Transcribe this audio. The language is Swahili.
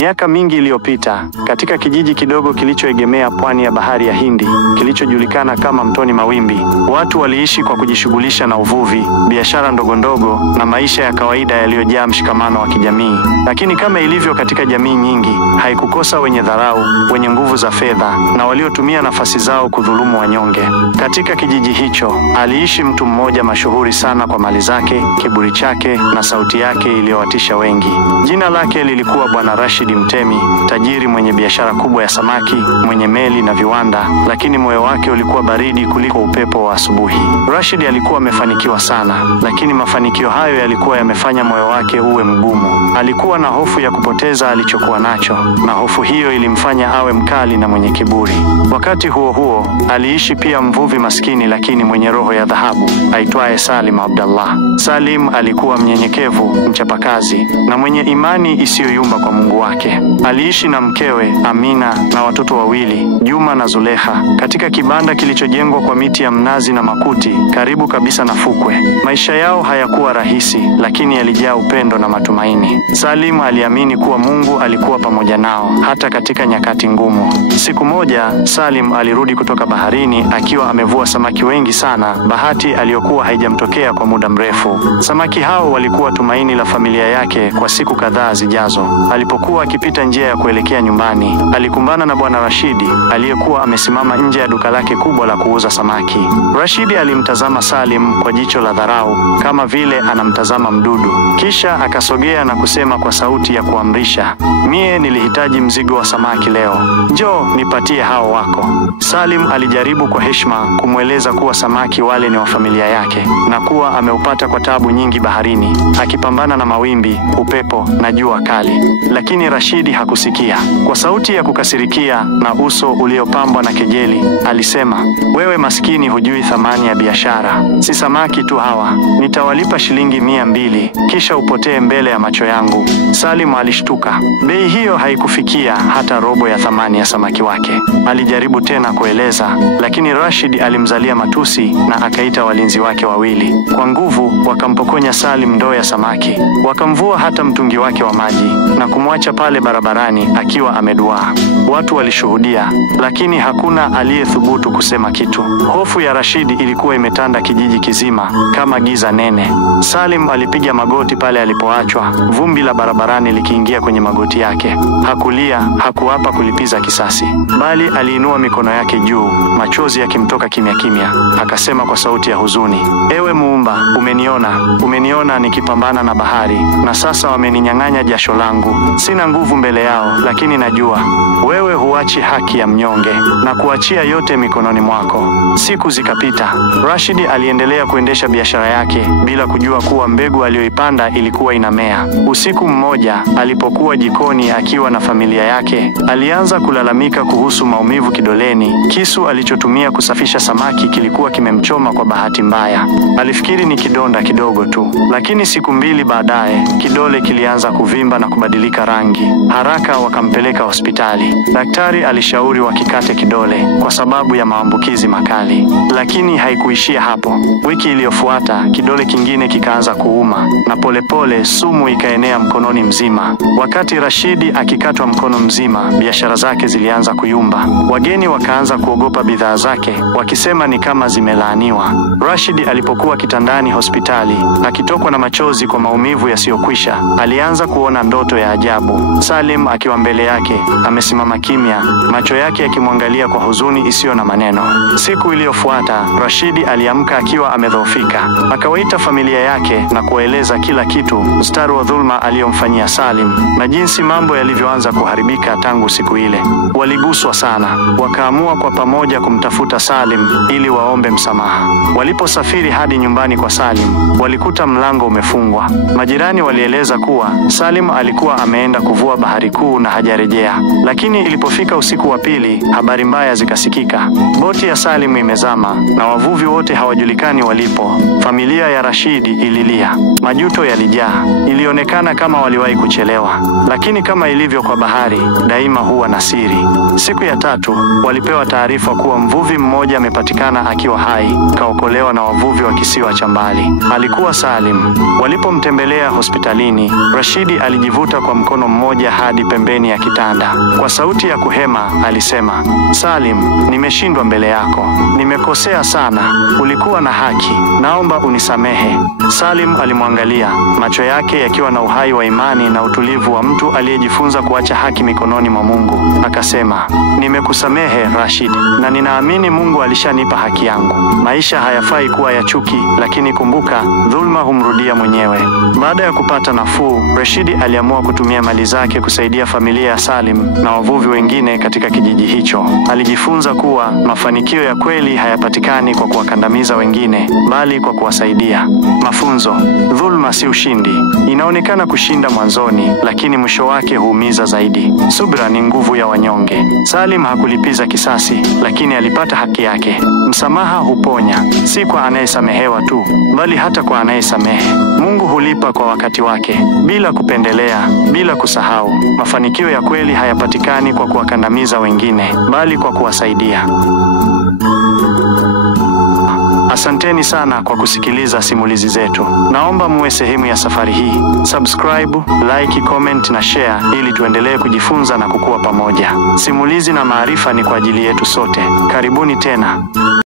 Miaka mingi iliyopita, katika kijiji kidogo kilichoegemea pwani ya bahari ya Hindi, kilichojulikana kama Mtoni Mawimbi, watu waliishi kwa kujishughulisha na uvuvi, biashara ndogo ndogo na maisha ya kawaida yaliyojaa mshikamano wa kijamii. Lakini kama ilivyo katika jamii nyingi, haikukosa wenye dharau, wenye nguvu za fedha na waliotumia nafasi zao kudhulumu wanyonge. Katika kijiji hicho, aliishi mtu mmoja mashuhuri sana kwa mali zake, kiburi chake na sauti yake iliyowatisha wengi. Jina lake lilikuwa Bwana Rashid Mtemi, tajiri mwenye biashara kubwa ya samaki, mwenye meli na viwanda, lakini moyo wake ulikuwa baridi kuliko upepo wa asubuhi. Rashid alikuwa amefanikiwa sana, lakini mafanikio hayo yalikuwa yamefanya moyo wake uwe mgumu. Alikuwa na hofu ya kupoteza alichokuwa nacho, na hofu hiyo ilimfanya awe mkali na mwenye kiburi. Wakati huo huo, aliishi pia mvuvi maskini lakini mwenye roho ya dhahabu, aitwaye Salim Abdallah. Salim alikuwa mnyenyekevu, mchapakazi na mwenye imani isiyoyumba kwa Mungu wake. Aliishi na mkewe Amina na watoto wawili, Juma na Zulekha, katika kibanda kilichojengwa kwa miti ya mnazi na makuti, karibu kabisa na fukwe. Maisha yao hayakuwa rahisi, lakini yalijaa upendo na matumaini. Salim aliamini kuwa Mungu alikuwa pamoja nao hata katika nyakati ngumu. Siku moja, Salim alirudi kutoka baharini akiwa amevua samaki wengi sana, bahati aliyokuwa haijamtokea kwa muda mrefu. Samaki hao walikuwa tumaini la familia yake kwa siku kadhaa zijazo. Alipokuwa akipita njia ya kuelekea nyumbani, alikumbana na Bwana Rashidi aliyekuwa amesimama nje ya duka lake kubwa la kuuza samaki. Rashidi alimtazama Salim kwa jicho la dharau, kama vile anamtazama mdudu. Kisha akasogea na kusema kwa sauti ya kuamrisha, "Mie nilihitaji mzigo wa samaki leo. Njoo nipatie hao wako." Salim alijaribu kwa heshima kumweleza kuwa samaki wale ni wa familia yake na kuwa ameupata kwa taabu nyingi baharini, akipambana na mawimbi, upepo na jua kali. Lakini Rashidi hakusikia. Kwa sauti ya kukasirikia na uso uliopambwa na kejeli, alisema, "Wewe maskini hujui thamani ya biashara. Si samaki tu hawa, nitawalipa shilingi 200, kisha upotee mbele ya macho yangu." Salim alishtuka. Bei hiyo haikufikia hata robo ya thamani ya samaki wake. Alijaribu tena kueleza, lakini Rashid alimzalia matusi na akaita walinzi wake wawili. Kwa nguvu wakampokonya Salim ndoo ya samaki, wakamvua hata mtungi wake wa maji na kumwacha pale barabarani akiwa ameduaa. Watu walishuhudia, lakini hakuna aliyethubutu kusema kitu. Hofu ya Rashid ilikuwa imetanda kijiji kizima kama giza nene. Salim alipiga magoti pale alipoachwa, vumbi la barabarani likiingia kwenye magoti yake. Hakulia, hakuapa kulipiza kisasi, bali aliinua mikono yake juu, machozi yakimtoka kimya kimya. Akasema kwa sauti ya huzuni, "Ewe Muumba, umeniona nikipambana na bahari, na sasa wameninyang'anya jasho langu. Sina nguvu mbele yao, lakini najua wewe huachi haki ya mnyonge na kuachia yote mikononi mwako." Siku zikapita. Rashid aliendelea kuendesha biashara yake bila kujua kuwa mbegu aliyoipanda ilikuwa inamea. Usiku mmoja, alipokuwa jikoni akiwa na familia yake, alianza kulalamika kuhusu maumivu kidoleni. Kisu alichotumia kusafisha samaki kilikuwa kimemchoma kwa bahati mbaya. Alifikiri ni kidonda kidogo tu, lakini siku 2 baadaye, kidole kilianza kuvimba na kubadilika rangi. Haraka wakampeleka hospitali. Daktari alishauri wakikate kidole kwa sababu ya maambukizi makali. Lakini haikuishia hapo. Wiki iliyofuata, kidole kingine kikaanza kuuma na polepole sumu ikaenea mkononi mzima. Wakati Rashidi akikatwa mkono mzima, biashara zake zilianza kuyumba. Wageni wakaanza kuogopa bidhaa zake, wakisema ni kama zimelaaniwa. Rashidi alipokuwa kitandani hospitali, akitokwa na machozi kwa maumivu yasiyokwisha, alianza kuona ndoto ya ajabu. Salim akiwa mbele yake, amesimama kimya, macho yake yakimwangalia kwa huzuni isiyo na maneno. Siku iliyofuata, Rashidi aliamka akiwa amedhoofika. Akawaita familia yake na kuwaeleza kila kitu, mstari wa dhulma aliyomfanyia Salim na jinsi mambo yalivyoanza kuharibika tangu siku ile. Waliguswa sana, wakaamua kwa pamoja kumtafuta Salim ili waombe msamaha. Waliposafiri hadi nyumbani kwa Salim, walikuta mlango umefungwa. Majirani walieleza kuwa Salim alikuwa ameenda kuvua bahari kuu na hajarejea. Lakini ilipofika usiku wa pili, habari mbaya zikasikika. Boti ya Salim imezama na wavuvi wote hawajulikani walipo. Familia ya Rashidi ililia. Majuto yalijaa. Ilionekana kama waliwahi kuchelewa. Lakini kama ilivyo kwa bahari, daima huwa na siri. Siku ya 3, walipewa taarifa kuwa mvuvi mmoja amepatikana akiwa hai, kaokolewa na wavuvi wa kisiwa cha mbali. Alikuwa Salim. Walipomtembelea hospitalini, Rashidi alijivuta kwa mkono mmoja hadi hadi pembeni ya kitanda. Kwa sauti ya kuhema alisema, Salim, nimeshindwa mbele yako. Nimekosea sana. Ulikuwa na haki. Naomba unisamehe. Salim alimwangalia, macho yake yakiwa na uhai wa imani na utulivu wa mtu aliyejifunza kuacha haki mikononi mwa Mungu. Akasema, nimekusamehe Rashid, na ninaamini Mungu alishanipa haki yangu. Maisha hayafai kuwa ya chuki, lakini kumbuka, dhulma humrudia mwenyewe. Baada ya kupata nafuu, Rashid aliamua kutumia mali zake kusaidia familia ya Salim na wavuvi wengine katika kijiji hicho. Alijifunza kuwa mafanikio ya kweli hayapatikani kwa kuwakandamiza wengine, bali kwa kuwasaidia. Mafunzo: dhulma si ushindi. Inaonekana kushinda mwanzoni, lakini mwisho wake huumiza zaidi. Subra ni nguvu ya wanyonge. Salim hakulipiza kisasi, lakini alipata haki yake. Msamaha huponya, si kwa anayesamehewa tu, bali hata kwa anayesamehe. Mungu hulipa kwa wakati wake, bila kupendelea, bila kusahau. Mafanikio ya kweli hayapatikani kwa kuwakandamiza wengine, bali kwa kuwasaidia. Asanteni sana kwa kusikiliza simulizi zetu. Naomba muwe sehemu ya safari hii. Subscribe, like, comment na share ili tuendelee kujifunza na kukua pamoja. Simulizi na maarifa ni kwa ajili yetu sote. Karibuni tena.